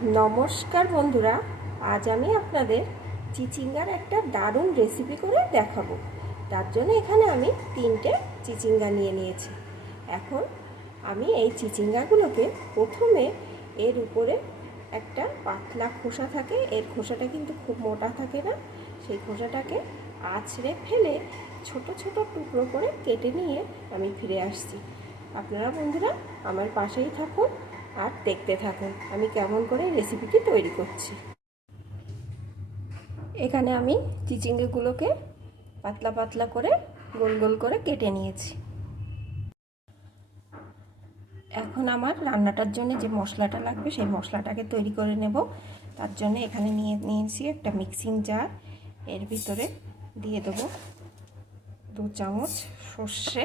নমস্কার বন্ধুরা, আজ আমি আপনাদের চিচিঙ্গার একটা দারুণ রেসিপি করে দেখাবো। তার জন্য এখানে আমি তিনটে চিচিঙ্গা নিয়ে নিয়েছি। এখন আমি এই চিচিঙ্গাগুলোকে প্রথমে এর উপরে একটা পাতলা খোসা থাকে, এর খোসাটা কিন্তু খুব মোটা থাকে না, সেই খোসাটাকে আছড়ে ফেলে ছোট ছোট টুকরো করে কেটে নিয়ে আমি ফিরে আসছি। আপনারা বন্ধুরা আমার পাশেই থাকুন আর দেখতে থাকুন, আমি কেমন করে রেসিপিটি তৈরি করছি। এখানে আমি চিচিঙ্গেগুলোকে পাতলা পাতলা করে গোল গোল করে কেটে নিয়েছি। এখন আমার রান্নাটার জন্য যে মশলাটা লাগবে, সেই মশলাটাকে তৈরি করে নেব। তার জন্য এখানে নিয়ে নিয়েছি একটা মিক্সিং জার এর ভিতরে দিয়ে দেবো দু চামচ সর্ষে।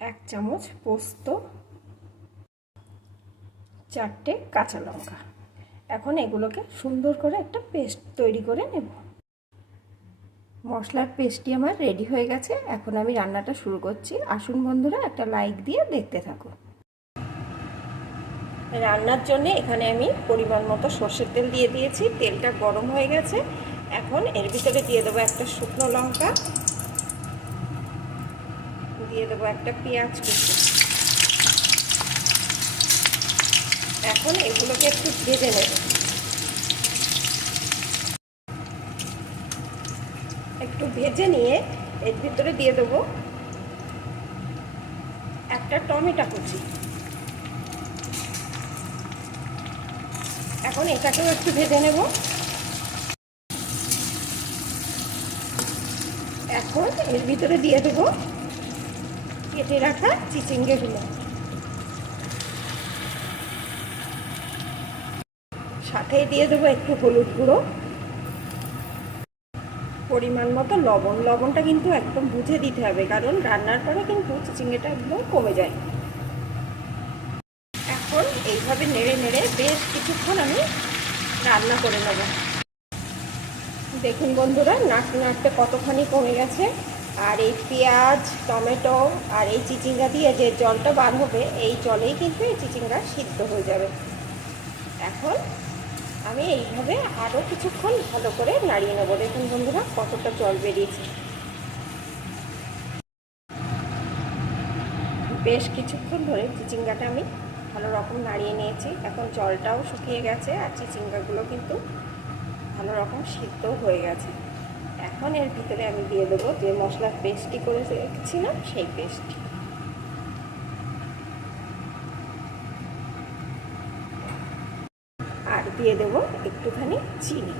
এক চামচ পোস্ত, চারটে কাঁচা লঙ্কা। এখন এগুলোকে সুন্দর করে একটা পেস্ট তৈরি করে নেব। মশলার পেস্টটি আমার রেডি হয়ে গেছে। এখন আমি রান্নাটা শুরু করছি। আসুন বন্ধুরা, একটা লাইক দিয়ে দেখতে থাকুন। রান্নার জন্য এখানে আমি পরিমাণ মতো সর্ষের তেল দিয়ে দিয়েছি। তেলটা গরম হয়ে গেছে। এখন এর ভিতরে দিয়ে দেবো একটা শুকনো লঙ্কা। দিয়ে দেবো একটা পেঁয়াজ কুচি। এখন এগুলোকে একটু ভেজে নেব। একটু ভেজে নিয়ে এর ভিতরে দিয়ে দেবো একটা টমেটো কুচি। এখন এটাকেও একটু ভেজে নেব। এখন এর ভিতরে দিয়ে দেবো কেটে রাখা চিচিঙ্গেগুলো। সাথেই দিয়ে দেবো একটু হলুদ গুঁড়ো। পরিমাণ মতো লবণ। লবণটা কিন্তু একদম বুঝে দিতে হবে, কারণ রান্নার পরে কিন্তু চিচিঙ্গেটা একদম কমে যায়। এখন এইভাবে নেড়ে নেড়ে বেশ কিছুক্ষণ আমি রান্না করে নেব। দেখুন বন্ধুরা নাড়তে নাড়তে কতখানি কমে গেছে। আর এই পেঁয়াজ, টমেটো আর এই চিচিঙ্গা দিয়ে যে জলটা বার হবে, এই জলেই কিন্তু এই চিচিঙ্গা সিদ্ধ হয়ে যাবে। এখন আমি এইভাবে আরও কিছুক্ষণ ভালো করে নাড়িয়ে নেব। দেখুন বন্ধুরা, কতটা জল বেরিয়েছে। বেশ কিছুক্ষণ ধরে চিচিঙ্গাটা আমি ভালো রকম নাড়িয়ে নিয়েছি। এখন জলটাও শুকিয়ে গেছে আর চিচিঙ্গাগুলো কিন্তু ভালো রকম সিদ্ধও হয়ে গেছে। এখন এর ভিতরে আমি দিয়ে দেবো যে মশলার পেস্টটি করে রেখেছিলাম, সেই পেস্টটি আর দিয়ে দেব একটুখানি চিনি।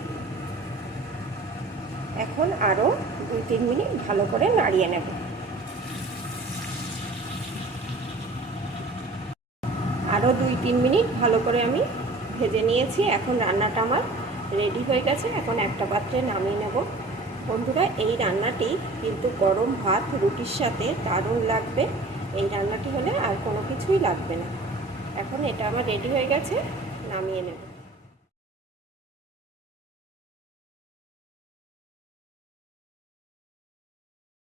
এখন আরও দুই তিন মিনিট ভালো করে নাড়িয়ে নেব। আরও দুই তিন মিনিট ভালো করে আমি ভেজে নিয়েছি। এখন রান্নাটা আমার রেডি হয়ে গেছে। এখন একটা পাত্রে নামিয়ে নেব। বন্ধুরা, এই রান্নাটি কিন্তু গরম ভাত, রুটির সাথে দারুণ লাগবে। এই রান্নাটি হলে আর কোনো কিছুই লাগবে না। এখন এটা আমার রেডি হয়ে গেছে, নামিয়ে নেব।